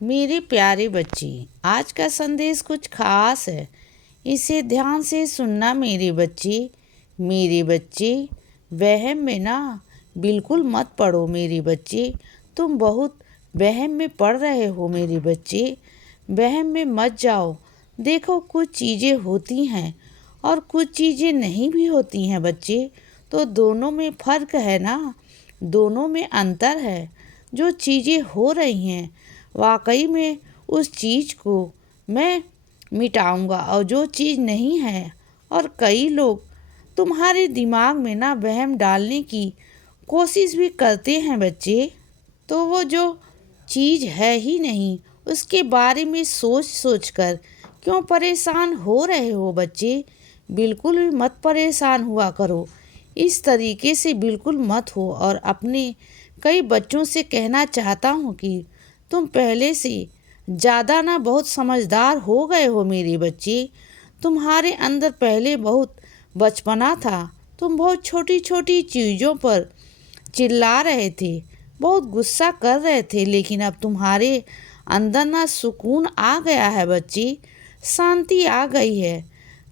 मेरे प्यारे बच्चे, आज का संदेश कुछ खास है। इसे ध्यान से सुनना मेरे बच्चे। मेरे बच्चे, वहम में ना बिल्कुल मत पड़ो मेरे बच्चे। तुम बहुत वहम में पड़ रहे हो मेरे बच्चे। वहम में मत जाओ। देखो, कुछ चीज़ें होती हैं और कुछ चीज़ें नहीं भी होती हैं बच्चे। तो दोनों में फ़र्क है ना, दोनों में अंतर है। जो चीज़ें हो रही हैं वाकई में उस चीज़ को मैं मिटाऊंगा, और जो चीज़ नहीं है, और कई लोग तुम्हारे दिमाग में ना वहम डालने की कोशिश भी करते हैं बच्चे। तो वो जो चीज़ है ही नहीं उसके बारे में सोच सोच कर क्यों परेशान हो रहे हो बच्चे। बिल्कुल भी मत परेशान हुआ करो। इस तरीके से बिल्कुल मत हो। और अपने कई बच्चों से कहना चाहता हूँ कि तुम पहले से ज़्यादा ना बहुत समझदार हो गए हो मेरे बच्चे। तुम्हारे अंदर पहले बहुत बचपना था। तुम बहुत छोटी छोटी चीज़ों पर चिल्ला रहे थे, बहुत गुस्सा कर रहे थे, लेकिन अब तुम्हारे अंदर ना सुकून आ गया है बच्चे। शांति आ गई है।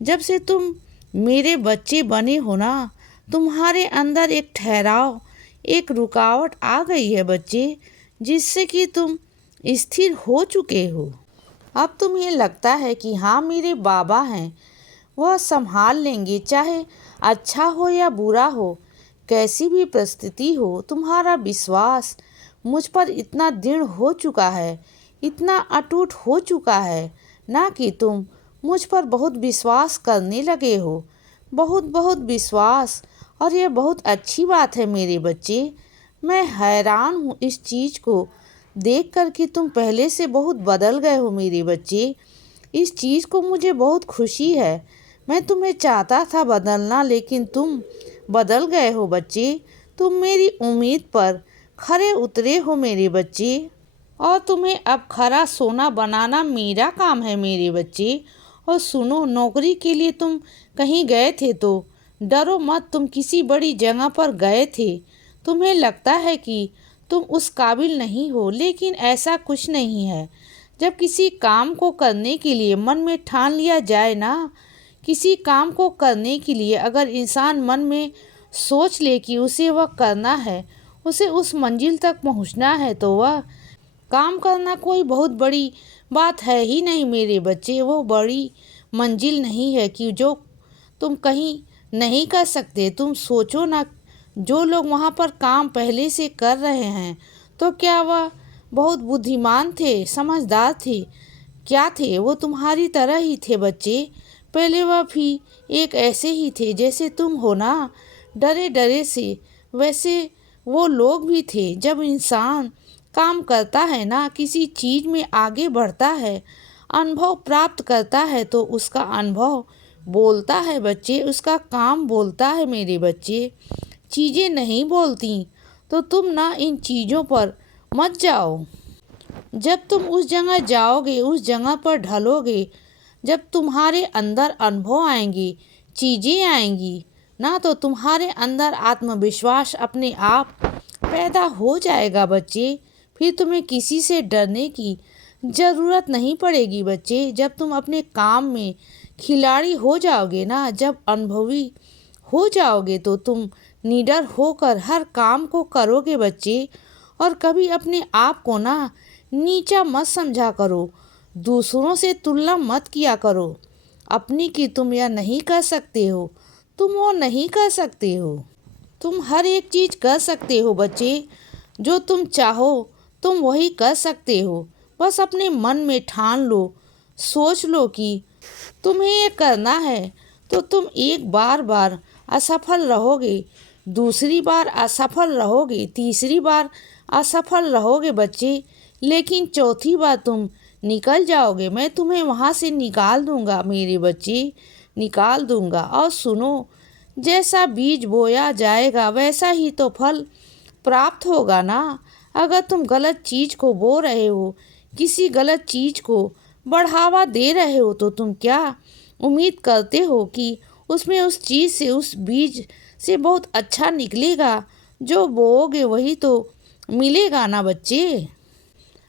जब से तुम मेरे बच्चे बने हो ना, तुम्हारे अंदर एक ठहराव, एक रुकावट आ गई है बच्चे, जिससे कि तुम स्थिर हो चुके हो। अब तुम्हें लगता है कि हाँ, मेरे बाबा हैं, वह संभाल लेंगे, चाहे अच्छा हो या बुरा हो, कैसी भी परिस्थिति हो। तुम्हारा विश्वास मुझ पर इतना दृढ़ हो चुका है, इतना अटूट हो चुका है ना, कि तुम मुझ पर बहुत विश्वास करने लगे हो। बहुत बहुत विश्वास। और ये बहुत अच्छी बात है मेरे बच्चे। मैं हैरान हूँ इस चीज़ को देख कर कि तुम पहले से बहुत बदल गए हो मेरे बच्चे। इस चीज़ को मुझे बहुत खुशी है। मैं तुम्हें चाहता था बदलना, लेकिन तुम बदल गए हो बच्चे। तुम मेरी उम्मीद पर खरे उतरे हो मेरे बच्चे, और तुम्हें अब खरा सोना बनाना मेरा काम है मेरे बच्चे। और सुनो, नौकरी के लिए तुम कहीं गए थे तो डरो मत। तुम किसी बड़ी जगह पर गए थे। तुम्हें लगता है कि तुम उस काबिल नहीं हो, लेकिन ऐसा कुछ नहीं है। जब किसी काम को करने के लिए मन में ठान लिया जाए ना, किसी काम को करने के लिए अगर इंसान मन में सोच ले कि उसे वह करना है, उसे उस मंजिल तक पहुंचना है, तो वह काम करना कोई बहुत बड़ी बात है ही नहीं मेरे बच्चे। वो बड़ी मंजिल नहीं है कि जो तुम कहीं नहीं कर सकते। तुम सोचो ना, जो लोग वहाँ पर काम पहले से कर रहे हैं, तो क्या वह बहुत बुद्धिमान थे, समझदार थे? क्या थे? वो तुम्हारी तरह ही थे बच्चे। पहले वह भी एक ऐसे ही थे जैसे तुम हो ना, डरे डरे से। वैसे वो लोग भी थे। जब इंसान काम करता है ना, किसी चीज़ में आगे बढ़ता है, अनुभव प्राप्त करता है, तो उसका अनुभव बोलता है बच्चे, उसका काम बोलता है मेरे बच्चे। चीज़ें नहीं बोलती। तो तुम ना इन चीज़ों पर मत जाओ। जब तुम उस जगह जाओगे, उस जगह पर ढलोगे, जब तुम्हारे अंदर अनुभव आएंगी, चीज़ें आएंगी ना, तो तुम्हारे अंदर आत्मविश्वास अपने आप पैदा हो जाएगा बच्चे। फिर तुम्हें किसी से डरने की ज़रूरत नहीं पड़ेगी बच्चे। जब तुम अपने काम में खिलाड़ी हो जाओगे ना, जब अनुभवी हो जाओगे, तो तुम निडर होकर हर काम को करोगे बच्चे। और कभी अपने आप को ना नीचा मत समझा करो। दूसरों से तुलना मत किया करो अपनी, कि तुम यह नहीं कर सकते हो, तुम वो नहीं कर सकते हो। तुम हर एक चीज़ कर सकते हो बच्चे। जो तुम चाहो तुम वही कर सकते हो। बस अपने मन में ठान लो, सोच लो कि तुम्हें ये करना है, तो तुम एक बार असफल रहोगे, दूसरी बार असफल रहोगे, तीसरी बार असफल रहोगे बच्चे, लेकिन चौथी बार तुम निकल जाओगे। मैं तुम्हें वहाँ से निकाल दूँगा मेरे बच्चे, निकाल दूँगा। और सुनो, जैसा बीज बोया जाएगा वैसा ही तो फल प्राप्त होगा ना। अगर तुम गलत चीज़ को बो रहे हो, किसी गलत चीज़ को बढ़ावा दे रहे हो, तो तुम क्या उम्मीद करते हो कि उसमें उस चीज़ से, उस बीज से बहुत अच्छा निकलेगा? जो बोओगे वही तो मिलेगा ना बच्चे।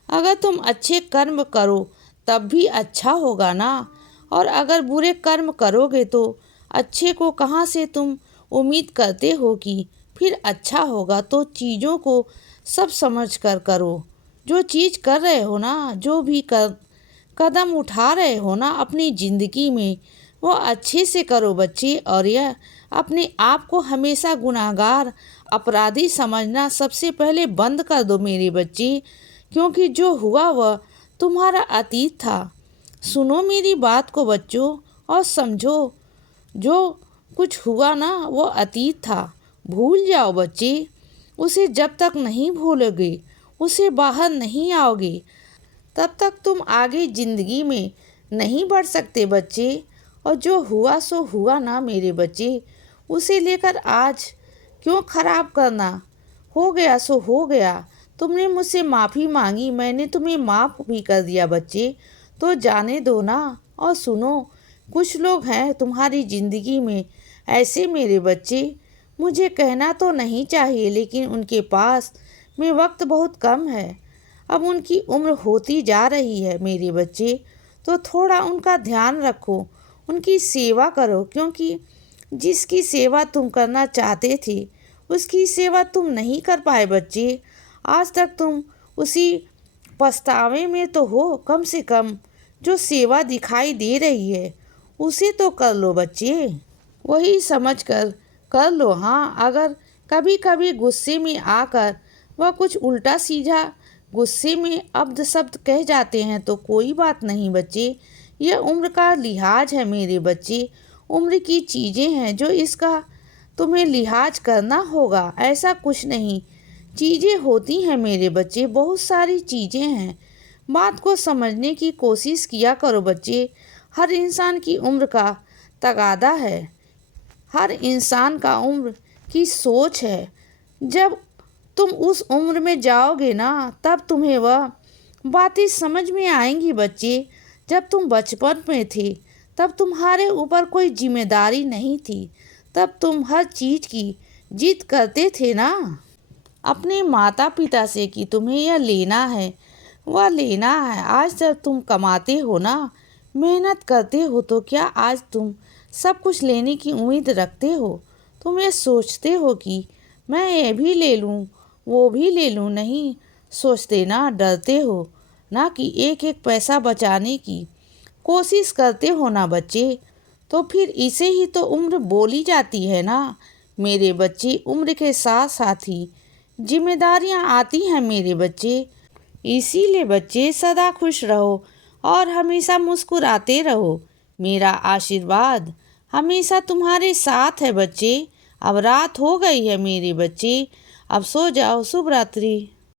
अगर तुम अच्छे कर्म करो तब भी अच्छा होगा ना, और अगर बुरे कर्म करोगे तो अच्छे को कहाँ से तुम उम्मीद करते हो कि फिर अच्छा होगा। तो चीज़ों को सब समझ कर करो। जो चीज़ कर रहे हो ना, जो भी कदम उठा रहे हो ना अपनी ज़िंदगी में, वो अच्छे से करो बच्चे। और यह अपने आप को हमेशा गुनाहगार, अपराधी समझना सबसे पहले बंद कर दो मेरे बच्चे, क्योंकि जो हुआ वह तुम्हारा अतीत था। सुनो मेरी बात को बच्चों और समझो, जो कुछ हुआ ना वो अतीत था, भूल जाओ बच्चे। उसे जब तक नहीं भूलोगे, उसे बाहर नहीं आओगे, तब तक तुम आगे जिंदगी में नहीं बढ़ सकते बच्चे। और जो हुआ सो हुआ ना मेरे बच्चे, उसे लेकर आज क्यों खराब करना। हो गया सो हो गया। तुमने मुझसे माफ़ी मांगी, मैंने तुम्हें माफ़ भी कर दिया बच्चे, तो जाने दो ना। और सुनो, कुछ लोग हैं तुम्हारी ज़िंदगी में ऐसे मेरे बच्चे, मुझे कहना तो नहीं चाहिए लेकिन उनके पास में वक्त बहुत कम है। अब उनकी उम्र होती जा रही है मेरे बच्चे, तो थोड़ा उनका ध्यान रखो, उनकी सेवा करो, क्योंकि जिसकी सेवा तुम करना चाहते थे उसकी सेवा तुम नहीं कर पाए बच्चे। आज तक तुम उसी पछतावे में तो हो। कम से कम जो सेवा दिखाई दे रही है उसे तो कर लो बच्चे, वही समझ कर लो। हाँ, अगर कभी कभी गुस्से में आकर वह कुछ उल्टा सीधा गुस्से में अब्द शब्द कह जाते हैं तो कोई बात नहीं बच्चे, यह उम्र का लिहाज है मेरे बच्चे। उम्र की चीज़ें हैं जो इसका तुम्हें लिहाज करना होगा, ऐसा कुछ नहीं। चीज़ें होती हैं मेरे बच्चे, बहुत सारी चीज़ें हैं। बात को समझने की कोशिश किया करो बच्चे। हर इंसान की उम्र का तगादा है, हर इंसान का उम्र की सोच है। जब तुम उस उम्र में जाओगे ना तब तुम्हें वह बातें समझ में आएंगी बच्चे। जब तुम बचपन में थे तब तुम्हारे ऊपर कोई जिम्मेदारी नहीं थी, तब तुम हर चीज़ की जिद करते थे ना अपने माता पिता से कि तुम्हें यह लेना है वह लेना है। आज जब तुम कमाते हो ना, मेहनत करते हो, तो क्या आज तुम सब कुछ लेने की उम्मीद रखते हो? तुम ये सोचते हो कि मैं ये भी ले लूँ वो भी ले लूँ? नहीं सोचते ना, डरते हो ना कि एक एक पैसा बचाने की कोशिश करते हो ना बच्चे। तो फिर इसे ही तो उम्र बोली जाती है ना मेरे बच्चे। उम्र के साथ साथ ही जिम्मेदारियाँ आती हैं मेरे बच्चे। इसीलिए बच्चे सदा खुश रहो और हमेशा मुस्कुराते रहो। मेरा आशीर्वाद हमेशा तुम्हारे साथ है बच्चे। अब रात हो गई है मेरे बच्चे, अब सो जाओ। शुभ रात्रि।